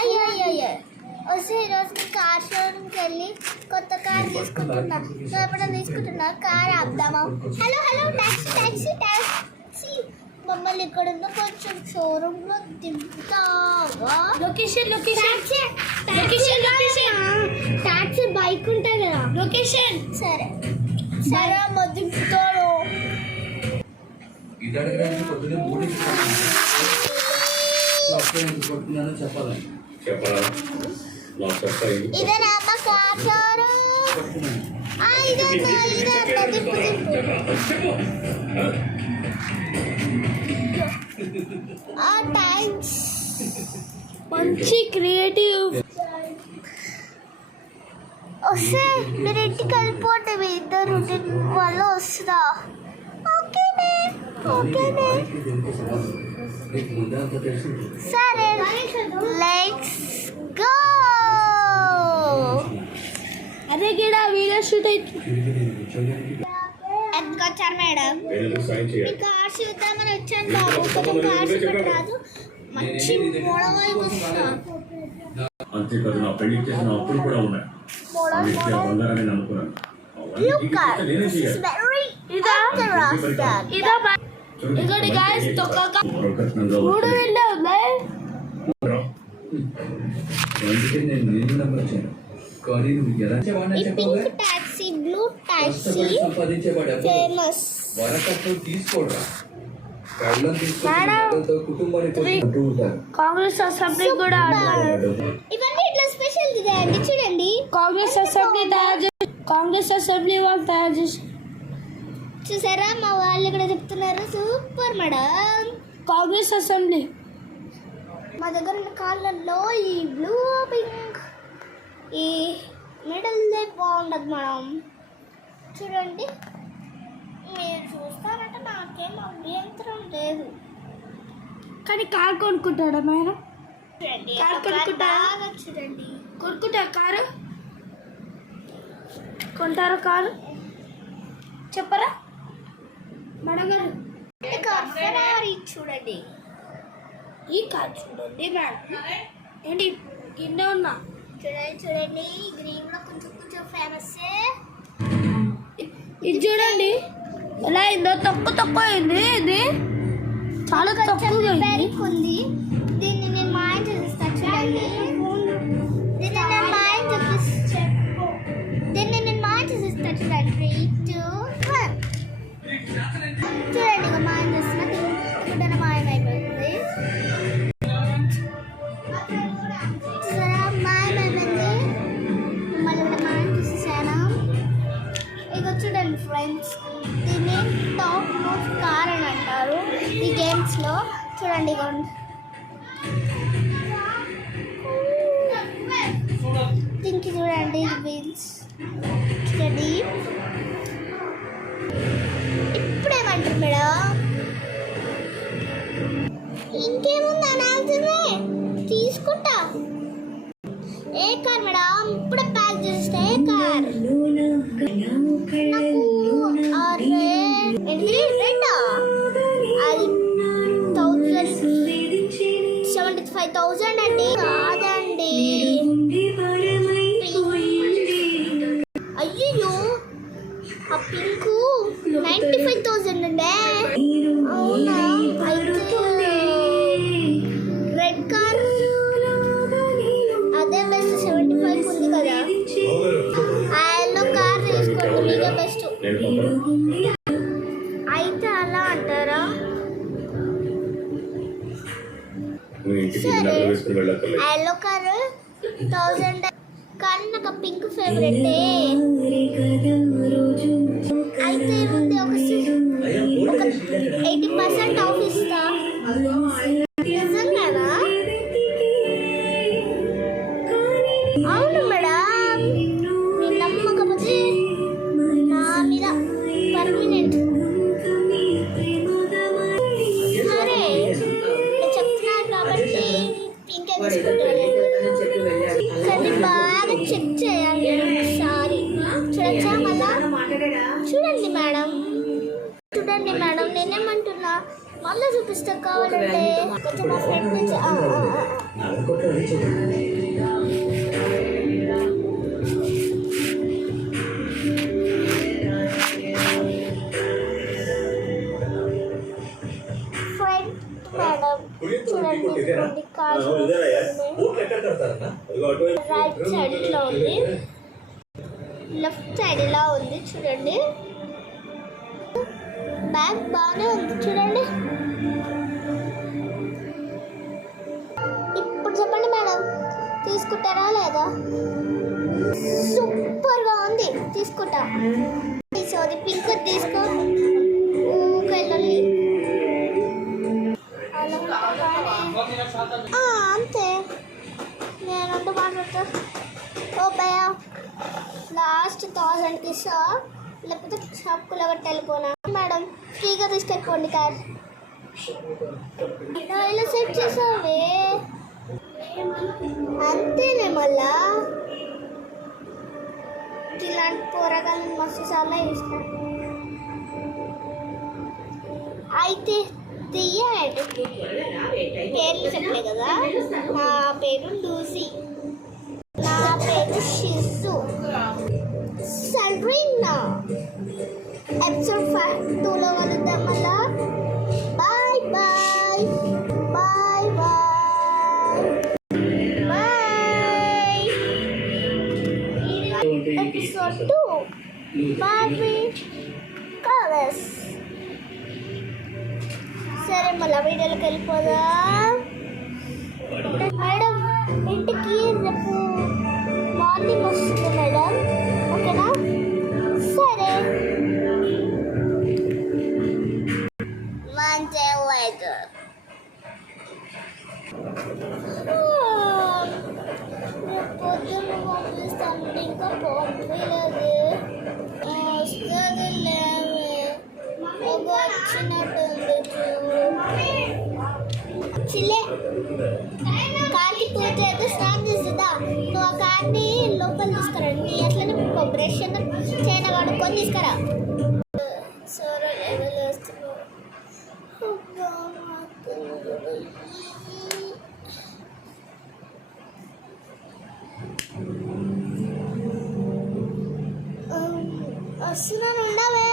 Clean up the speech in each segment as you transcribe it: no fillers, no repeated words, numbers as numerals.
అయ్యో అయ్యో అయ్యో వస్తే ఈరోజు కార్ షోరూమ్కి వెళ్ళి కొత్త కార్ తీసుకుంటున్నా. నువ్వు ఎప్పుడైనా తీసుకుంటున్నా కార్ ఆపుదామా? Hello hello taxi taxi taxi మమ్మల్ని ఇక్కడ ఉన్న కొంచెం షోరూంలో దింపుతావా? Location location location location taxi bike ఉంటుంది కదా లొకేషన్. సరే సరే అమ్మ దింపుతాను. ఇదేనా అమ్మ కార్ షోరూమ్? ఇదే దింపు దింపు. థ్యాంక్స్. మంచి క్రియేటివ్. వస్తే మీరు ఇంటికి వెళ్ళిపోండి, మీ ఇద్దరు వల్ల వస్తుందా? ఓకేనే ఓకేనే సరే లెట్స్ గో. అదే గిడ వీడియో షూట్ వచ్చారు మేడం. మీ కార్ చూద్దామని వచ్చాను బాబు. కొంచెం కార్ చూపెట్టి రాదు. మంచి మోడల్ వస్తా అంతే కదా. నా పెళ్లి చేసిన అప్పుడు కూడా ఉన్నాయి. Taxi blue taxi famous. Congress assembly కూడా ఇవన్నీ ఇట్లా స్పెషల్ చేయండి చూడండి. కాంగ్రెస్ అసెంబ్లీ వాళ్ళు తయారు చేసి చూసారా మా వాళ్ళు ఇక్కడ చెప్తున్నారు. Super madam. కాంగ్రెస్ అసెంబ్లీ మా దగ్గర ఉన్న కాళ్ళల్లో ఈ బ్లూ పింక్ ఈ మిడల్దే బాగుండదు మేడం. చూడండి మీరు చూస్తారంటే నాకేం అభ్యంతరం లేదు. కానీ కారు కొనుక్కుంటాడా మేడం? చూడండి కారు కొనుక్కుంటా. చూడండి కొనుక్కుంటా కారు కొంటారా? కారు చెప్పరా మేడం గారు? ఫెరారీ చూడండి. ఈ కారు చూడండి మేడం. ఏంటి కింద ఉన్నా చూడండి చూడండి గ్రీన్ లో కొంచెం కొంచెం ఫేమస్. ఇది చూడండి ఎలా అయిందో. తక్కువ అయింది. ఇది చాలా తక్కువగా ఉంది. దీన్ని నేను మాయం చేసిస్తాను చూడండి. దీన్ని నేను మాయం చేసిస్తాను చూడండి. 3, 2, 1 చూడండి. ఇక మాయం చేస్తున్నా. దీన్ని మాయం అయిపోయింది. మాయం అయిపోయింది. మళ్ళీ కూడా మాయం చేసేసాను. ఇక చూడండి ఫ్రెండ్స్, దీన్ని టాప్ మోస్ట్ కార్ అని అంటారు ఈ గేమ్స్లో. చూడండి దీనికి చూడండి వీల్స్ చూడండి. ఇప్పుడేమంటారు మేడం? ఇంకేముంది అనాల్సిందే తీసుకుంటా. ఏ కార్ మేడం? ఇప్పుడే ప్యాక్ చేస్తే ఏ కార్? నాకు అది 75,000 అండి. కాదండి అయ్యో ఆ పింకు 95,000 అండి. అవునా? రెడ్ కార్ అదే బెస్ట్. 75 ఉంది కదా. ఆ ఎల్లో కార్ తీసుకోండి, మీకే బెస్ట్. అయితే అలా అంటారా? సరే ఎల్లో కార్ 1000 కానీ నాకు పింక్ ఫేవరెట్. అయితే ఏముంది ఒక 80% ఆఫ్ ఇస్తా. నిజంగానా? అవును మేడం. మీరు నమ్మకపోతే నా మీద పర్మనెంట్. సరే మీరు చెప్తున్నారు కాబట్టి పింకే తీసుకుంటాను. కానీ బాగా చెక్ చేయాలి ఒకసారి. చూడచ్చా మళ్ళా? చూడండి మేడం నేనేమంటున్నా, మళ్ళీ చూపిస్తా కావాలంటే కొంచెం మా ఫ్రెండ్ నుంచి ఫ్రెండ్ మేడం చూడండి కాజు రైట్ సైడ్ ఇట్లా ఉంది, లెఫ్ట్ సైడ్ ఇలా ఉంది చూడండి. బ్యాగ్ బాగానే ఉంది చూడండి. ఇప్పుడు చెప్పండి మేడం, తీసుకుంటారా లేదా? సూపర్గా ఉంది, తీసుకుంటా. సోది పింక్ తీసుకో, ఊకెళ్ళి అంతే. నేను అంటూ మాట్లాడతా. ఓ భయ్యా లాస్ట్ 1000కి ఇస్తా, లేకపోతే షాప్కు ఒకటి వెళ్ళిపోనా మేడం, ఫ్రీగా తీసుకెళ్ళిపోండి కార్. ఇలా సెట్ చేసావే అంతేనే. మళ్ళా ఇలాంటి పోరగాళ్ళని మస్తు సార్లు ఇస్తాను. అయితే తీయండి. పేర్లు చెప్పలే కదా, నా పేరు లూసీ, నా పేరు షిజు, సల్రీనా. ఎపిసోడ్ 2లో కలుద్దాం మళ్ళా. Bye bye bye bye bye. Episode 2 Barbie colours. సరే మళ్ళీ వీడియోలోకి వెళ్ళిపోదాం. మేడం ఇంటికి రేపు మార్నింగ్ వస్తుంది మేడం, ఓకేనా? సరే మంచి వెదర్. పొద్దున్న పంపిస్తాను, ఇంకా పంపించలేదు. వస్తుంది లేవే, ఒక వచ్చినట్టుంది చిల్లే. కార్కి పూజ చేస్తే స్నానం చేస్తుందా? నువ్వు ఆ కార్ని లోపల తీసుకురా, నీ అట్లనే బ్రష్ చైనా కడుక్కొని తీసుకురా. సరే వస్తున్నావు. వస్తున్నాను ఉండవే.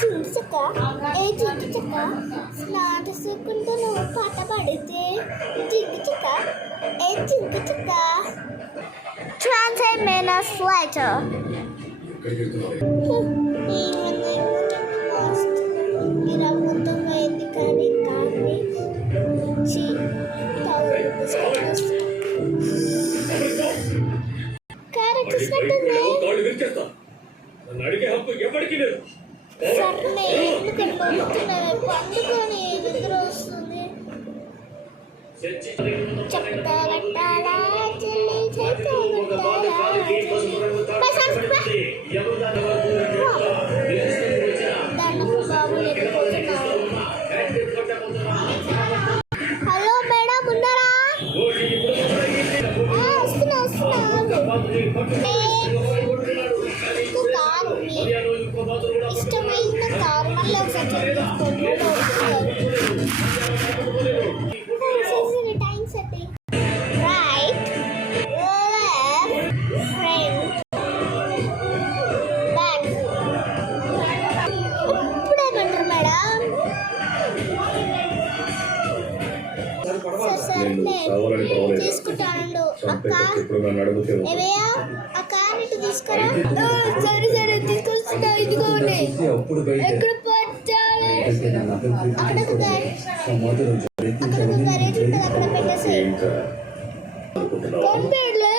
చింటి చెక్క, ఏ చింటి చెక్క స్నానం చేసుకుంటూ నువ్వు పాట పాడితే చింటి చెక్క, ఏ చింటి చెక్క. Transformers later. ఇలా మొత్తం అయింది కానీ కార్ని కార్ వచ్చేసినట్టుంది. సర్లే ఎందుకంటే పండుతున్నావే, పండుకొని నిద్ర వస్తుంది. చెప్తా కట్టాలా చెల్లి, చెప్తా హలో మేడం ఉన్నారా? వస్తున్నా కారు ఇష్టమైన కారు మళ్ళీ ఒకసారి టైం సెట్టి రైట్ లెఫ్ట్ ఫ్రంట్ బ్యాక్. ఇప్పుడేమంటారు మేడం? తీసుకుంటాను అక్క. ఏవయ్యా ఆ కార్ ఇటు తీసుకురా. సరే సరే తీసుకొస్తా. ఇదిగోండి. ఎక్కడ పట్టాలి? అక్కడ ఒక గరేజ్ ఉంటుంది, అక్కడ పెట్టేసి కనిపెడలే.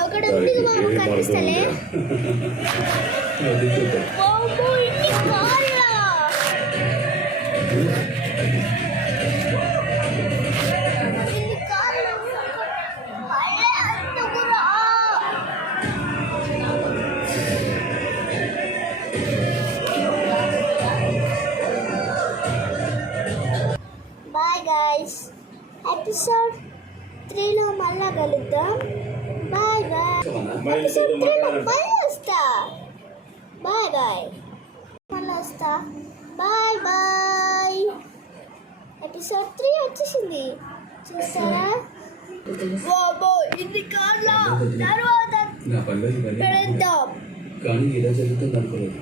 అక్కడ ఉంది కనిపిస్తలే. ఇన్ని కార్లా ఎపిసోడ్ 3లో మళ్ళా కలుద్దాం. Bye bye. ఎపిసోడ్ 3లో మళ్ళీ వస్తా. Bye bye. మళ్ళీ వస్తా. Bye bye. ఎపిసోడ్ 3 వచ్చేసింది చూస్తారా బాబో ఇన్ని కార్ల తర్వాత నా పనిలో ఇవన్నీ పెడతాం కానీ ఇలా జరుగుతుంది అనుకోలేదు.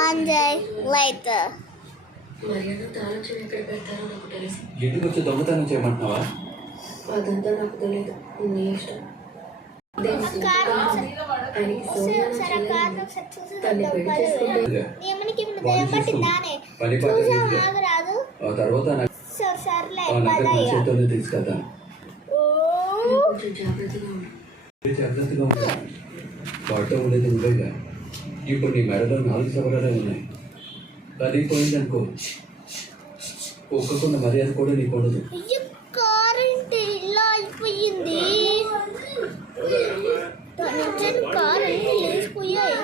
One day later. మర్యాద తాళం ఎక్కడ పెడతారో నాకు తెలుసు. ఇంటికి వచ్చి దొంగతనం చేయమంటున్నావా? అదంతా నాకు తెలియదు. నీ ఇష్టం. ఆయనకి సోమవారం తల్లి పెళ్లి చేసుకుంటే పని పాట ఆ తర్వాత సర్లే చేతుల్లో తీసుకెళ్తాను. కొంచెం జాగ్రత్తగా ఉండు. జాగ్రత్తగా ఉంటాను. వాటితో ఉండేది ఉండేగా. ఇప్పుడు నీ మెడలో 4 సవరాలే ఉన్నాయి. అది పోయిందనుకో ఒక్కకుండా మర్యాద కూడా నీకు ఉండదు. కరెంట్ ఇలా అయిపోయింది. కరెంట్ లేచిపోయాయి.